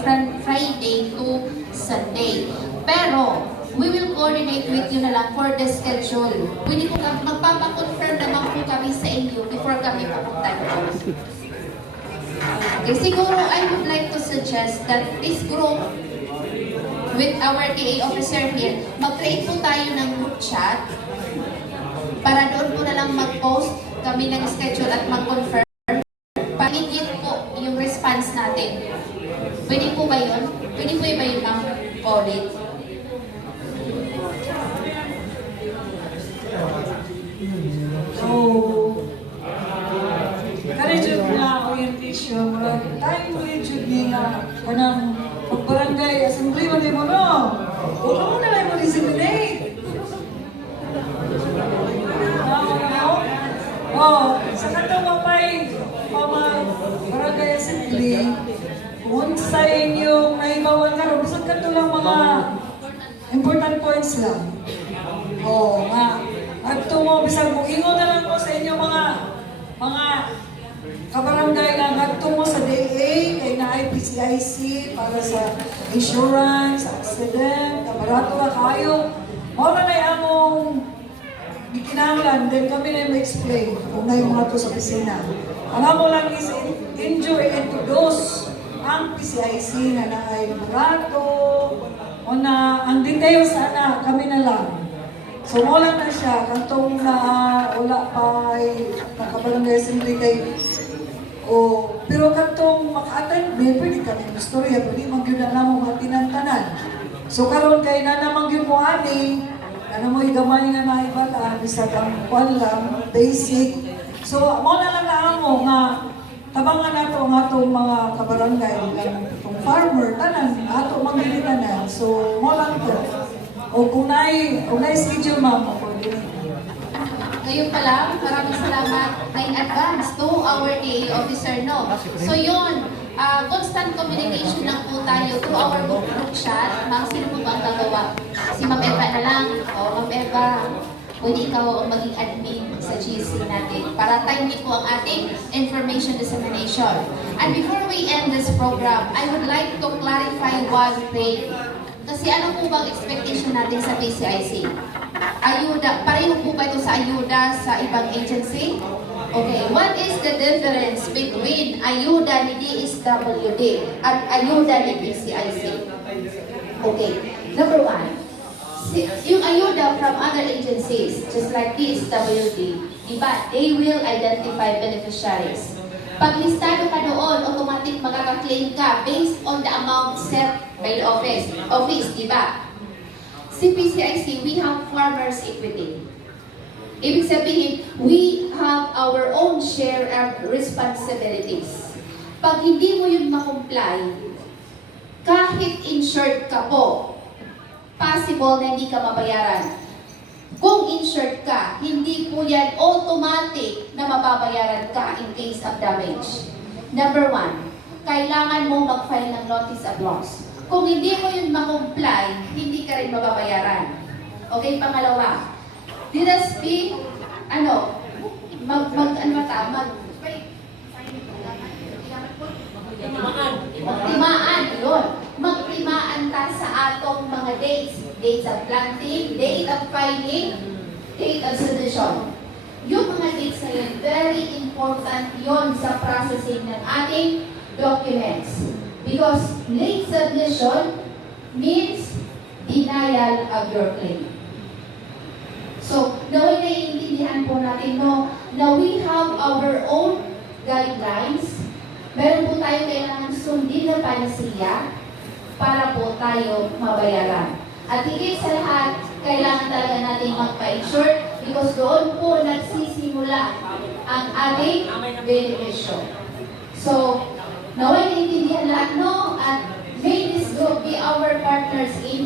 from Friday to Sunday. Pero, we will coordinate with you na lang for the schedule. Pwede po magpapakonfirm naman po kami sa inyo before kami pupunta doon. Okay, siguro I would like to suggest that this group with our TA officer here, mag-create po tayo ng group chat para doon po na lang mag-post kami ng schedule at mag-confirm. Pa-immediate po yung response natin. Pwede po ba yun? Pwede po ba yun, Ma'am Pauline? So, karejud nga orientation, tayo karejud nga kanang pagbarangay assembly mo din mo no. Huwag mo na lang mo disseminate. Sa katong mapay barangay assembly, kung sa inyong naibawan karon, bisag kato lang mga important points lang. Nga. At mo, bisag mo, ingo na lang po sa inyo mga kabarangay nga nagto mo sa DA, kay na IPCIC, para sa insurance, accident, kamarato na kayo. Mora na among ikinanglan, then kami na yung explain kung na yung mga to sa pisina. Ang amo lang is enjoy and to those ang PCIC na naay barato, o na ang details sana kami na lang. So, wala na siya. Kantong na wala pa ay nakabarangay assembly kay pero kantong maka-attend, may pwede kami ng storya, pwede mag-yun na mo matinantanan. So, karon kay na namang yun mo ani, na mo igamay nga na ibata, bisa kang kwan lang, basic. So, mo na lang na amo nga, tabangan nato ang atong mga kabarangay, itong farmer, tanan, ato magilitanan. So, mo lang to. O kung na'y schedule, ma'am, pwede. Ngayon pa lang, maraming salamat in advance to our TA officer, no? So yun, constant communication lang po tayo through our group chat. Ma'am, sino po ba ang gagawa? Si Ma'am Eva na lang. O, Ma'am Eva, pwede ikaw ang maging admin sa GC natin para timely po ang ating information dissemination. And before we end this program, I would like to clarify one thing. Kasi ano po bang expectation natin sa PCIC? Ayuda, pareho po ba ito sa ayuda sa ibang agency? Okay, what is the difference between ayuda ni DSWD at ayuda ni PCIC? Okay, number one, yung ayuda from other agencies, just like DSWD, diba, they will identify beneficiaries. Pag listado ka doon, automatic makaka-claim ka based on the amount set by the office, diba? Si PCIC, we have farmers' equity. Ibig sabihin, we have our own share of responsibilities. Pag hindi mo yun makomply, kahit insured ka po, possible na hindi ka mabayaran. Kung insured ka, hindi po yan automatic na mababayaran ka in case of damage. Number one, kailangan mo mag-file ng notice of loss. Kung hindi mo yun makomply, hindi ka rin mababayaran. Okay, pangalawa, let us be, magtimaan, yun. Magtimaan ta sa atong mga dates. Dates of planting, date of filing, date of submission. Yung mga dates na yun, very important yun sa processing ng ating documents. Because late submission means denial of your claim. So, naway naiintindihan po natin na we have our own guidelines. Meron po tayo kailangan sundin na panasiya para po tayo mabayaran. At higit sa lahat, kailangan talaga natin magpa-insure because doon po nagsisimula ang ating benepisyo. So, naway naiintindihan lahat, no? At may this group be our partners in